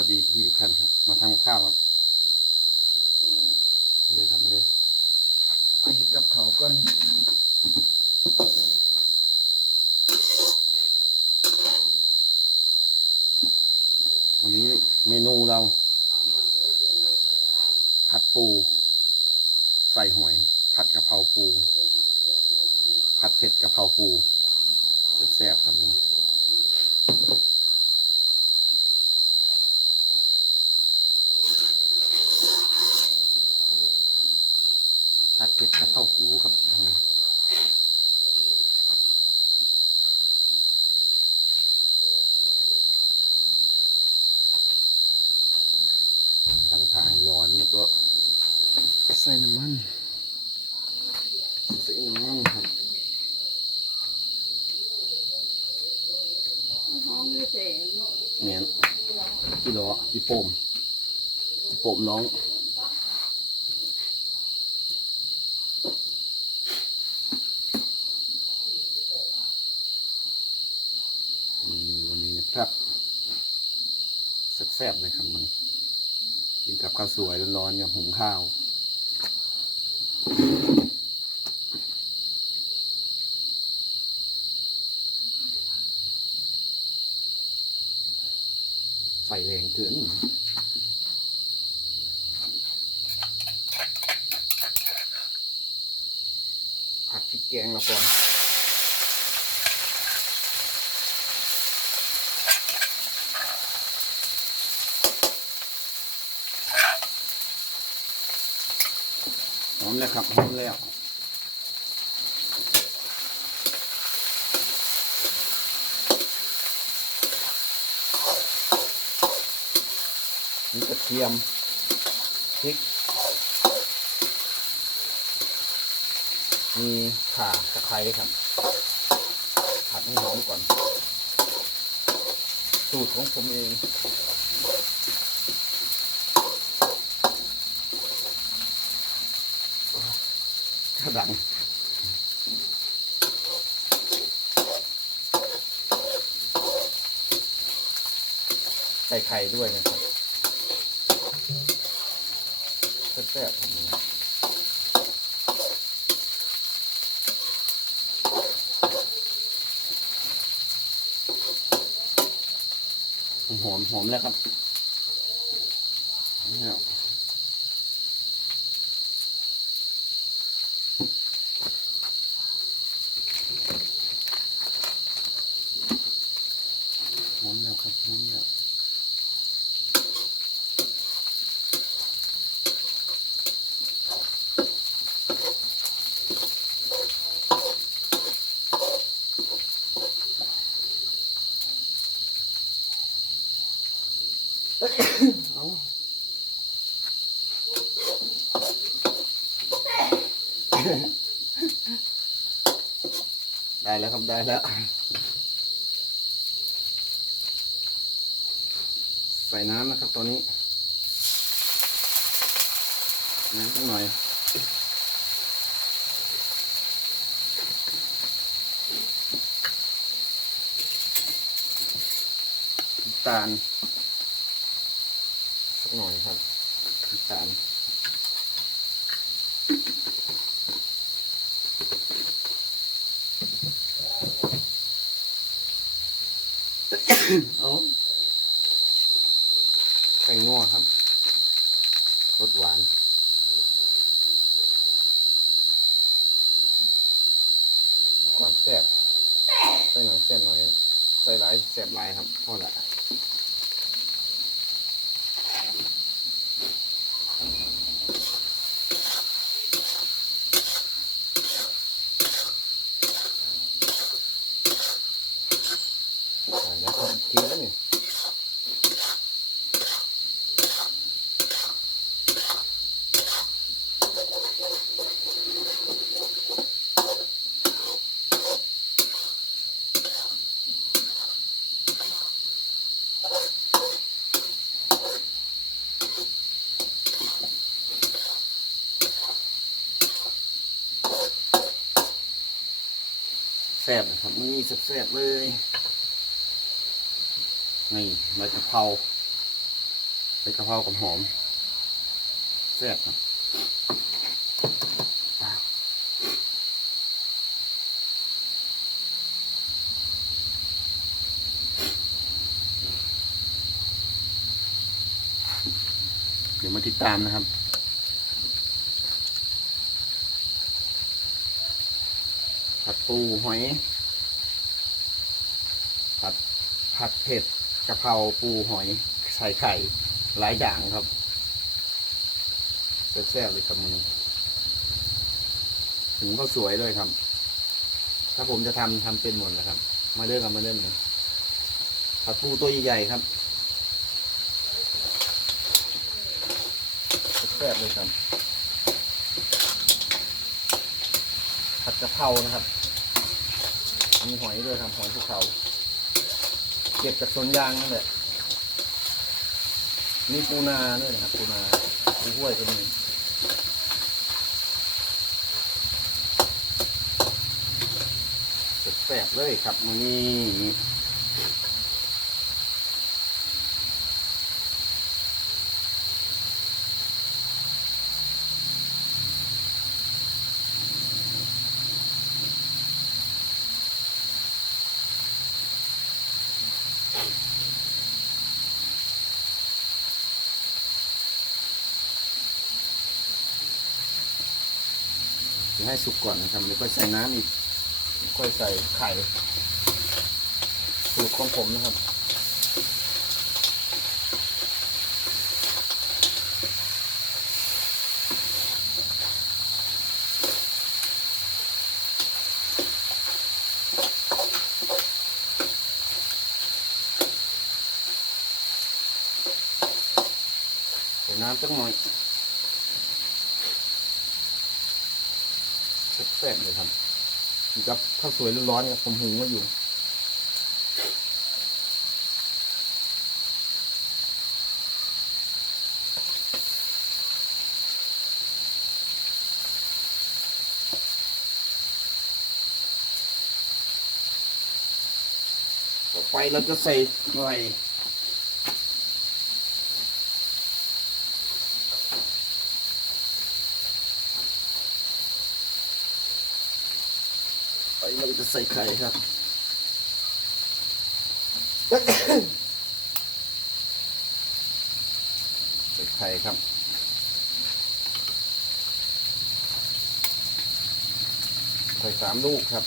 วัสดีพี่ทุกท่านครับ มาทำกับข้าวครับมาเลยครับมาเลยไปเฮ็ดกับเขาวก่อนวันนี้เมนูเรา ผัดปู ใส่หอย ผัดกะเพราปู ผัดเผ็ดกะเพราปูแซ่บๆครับวันนี้ ผัด เผ็ดกะเพราปูครับอืมตั้งถ่านร้อนแล้วก็ใส่น้ำมันใส่น้ำมันครับหอมอยู่แต่เมียนกี่ล้อกี่โป่มกี่โป่มน้อง เมนูวันนี้นะครับแซ่บๆเลยครับวันกินกับข้าวสวยร้อนๆกับหุงข้าวไฟแรงเกินผัดพริกแกงเราก่อน หอมแล้วครับหอมแล้วมีกระเทียมพริกมีข่าตะไคร้ครับผัดให้หอมก่อน สูตรของผมเอง ระดังใส่ไข่ด้วยนะครับแซ่บๆผมหอมหอมแล้วครับหอมแล้วหอมแล้วครับหอมแล้ว เอาได้แล้วครับได้แล้วใส่น้ำนะครับตอนนี้น้ำสักหน่อยตาล สักหน่อยครับน้ำตาล เอาแป้งงัวครับรสหวาน ความ แซ่บใส่หน่อยแซ่บหน่อย ใส่หลายแซ่บหลายครับพอละ ใส่แล้วครับกินแล้วนี่แซ่บนะครับมันนี่แซ่บๆเลยนี่ใบกะเพราส่กะเพรากับหอมแซ่บครับเดี๋ยวมาติดตามนะครับ ผัดปูหอย ผัดผัดเผ็ดกะเพราปูหอยใส่ไข่หลายอย่างครับแซ่บๆเลยครับมือถึงก็สวยเลยครับ ถ้าผมจะทำทำเป็นหมดนะครับ มาเริ่มกันมาเริ่มเลยผัดปูตัวใหญ่ๆครับแซ่บเลยครับผัดกะเพรานะครับ มีหอยด้วยครับหอยภูเขาเก็บจากสวนยางนั่นแหละมีปูนาด้วยนะครับปูนาปูห้วยก็มีแปลกเลยครับมือนี้ ให้สุกก่อนนะครับเดี๋ยวค่อยใส่น้ำอีกค่อยใส่ไข่สูตรของผมนะครับน้ำสักหน่อย แซ่บเลยครับนี่ครับข้าวสวยร้อนๆครับผมหุงไว้อยู่ต่อไปเราจะใส่ไก่เราจะ ใส่ไข่ครับ ใส่ไข่ครับไข่สามลูกครับ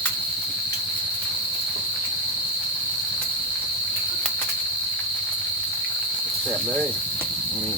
แสบเลยนี่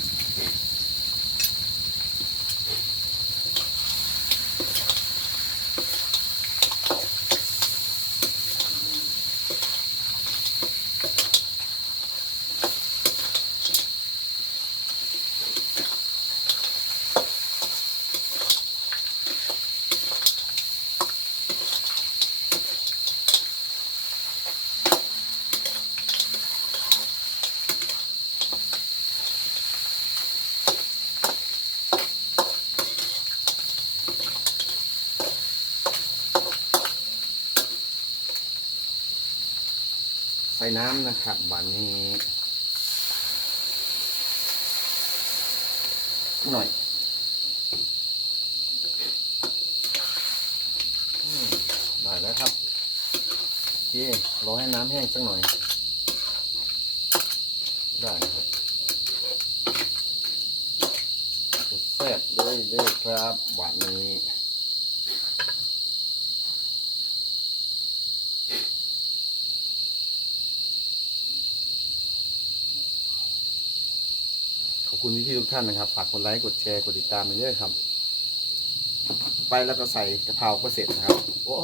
ส่น้ำนะครับบันนี้หน่อยอได้แล้วครับโอเครอให้น้ำแห้งสักหน่อย ได้ครับแซ่บเลยเลยครับวันนี้ คุณพี่ๆทุกท่านนะครับ ฝากกดไลค์กดแชร์กดติดตามไปเรื่อยครับ ไปแล้วก็ใส่กะเพราก็เสร็จนะครับ โอ้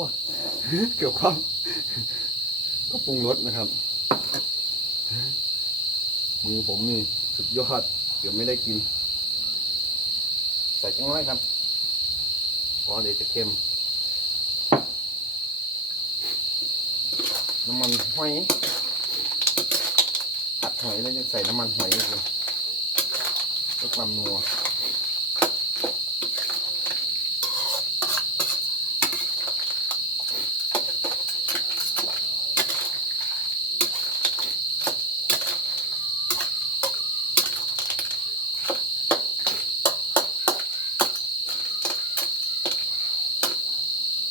เกี่ยวข้องก็ปรุงรสนะครับมือผมนี่สุดยอดเดี๋ยวไม่ได้กิน ใส่จังน้อยครับเพราะเดี๋ยวจะเค็มน้ำมันหอยผัดหอยแล้วจะใส่น้ำมันหอยอีกเลย เพื่อความนัว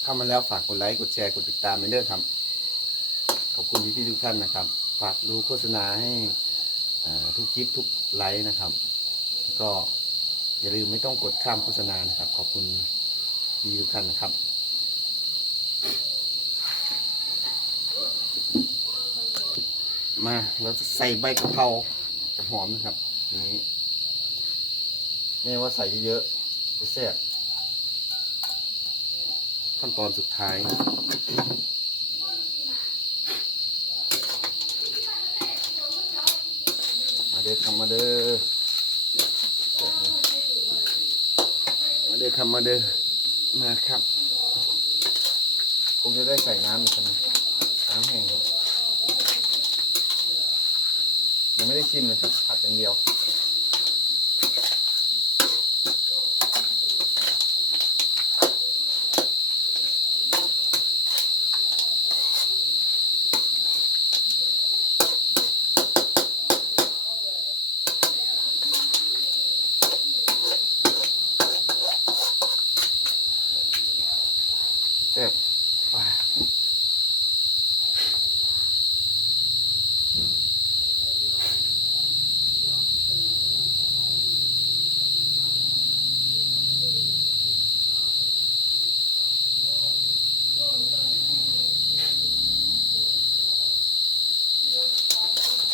เข้ามาแล้วฝากกดไลค์กดแชร์กดติดตามไปเรื่อยครับ ขอบคุณพี่ๆทุกท่านนะครับ ฝากดูโฆษณาให้ทุกคลิปทุกไลค์นะครับ ก็อย่าลืมไม่ต้องกดข้ามโฆษณานะครับ ขอบคุณพี่ทุกท่านนะครับ มาเราจะใส่ใบกะเพราจะหอมนะครับนี้แม่ว่าใส่เยอะๆจะแซ่บขั้นตอนสุดท้ายมาเด้อคำมาเด้อ มาเด้อคำมาเดอมาครับคงจะได้ใส่น้ำอีกนะน้ำแห้งยังไม่ได้ชิมเลยครับผัดอย่างเดียว แซ่บ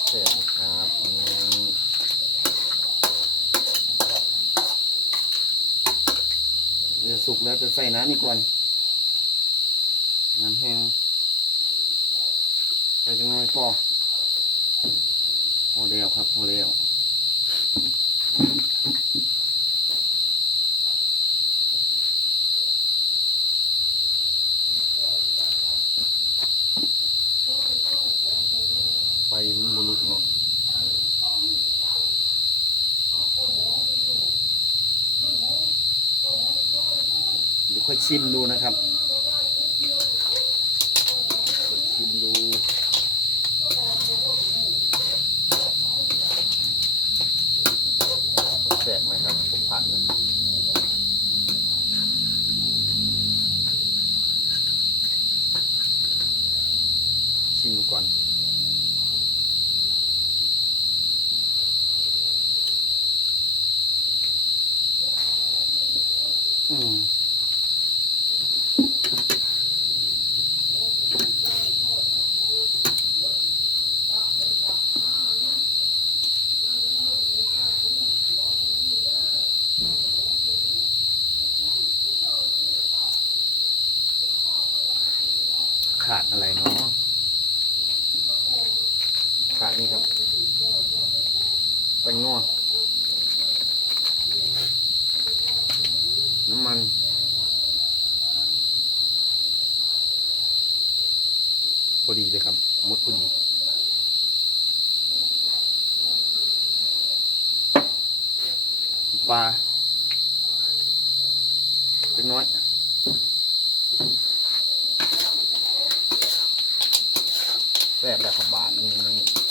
แซ่บนะครับอืมเดี๋ยวสุกแล้วจะใส่น้ำอีกก่อน น้ำแห้งใส่จังน้อยพอพอแล้วครับพอแล้วไปมันบลุกเนาะเดี๋ยวค่อยชิมดูนะครับ ชิมดูแสบไหมครับผมผัดเลยชิมดูก่อน อืมขาดอะไรเนาะขาดนี่ครับแป้งนวดน้ำมัน พอดีเลยครับ มดพอดีปลาเป็นน้อยแซ่บแบบขับบาทนี่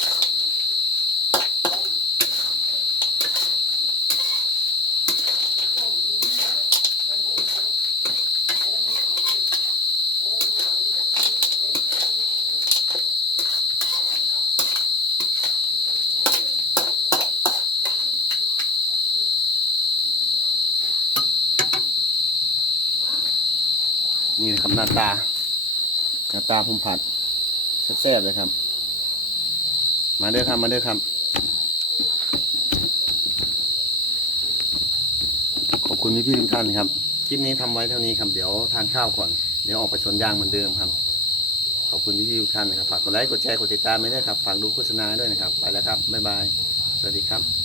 นี่นะครับหน้าตา หน้าตาผมผัดแซ่บๆเลยครับ มาเด้อครับ มาเด้อครับ ขอบคุณพี่พี่ทุกท่านครับ คลิปนี้ทำไว้เท่านี้ครับ เดี๋ยวทานข้าวก่อน เดี๋ยวออกไปสวนยางเหมือนเดิมครับ ขอบคุณพี่พี่ทุกท่านนะครับ ฝากกดไลค์ กดแชร์ กดติดตามไปด้ครับ ฝากดูโฆษณาด้วยนะครับ ไปแล้วครับ บ๊ายบาย สวัสดีครับ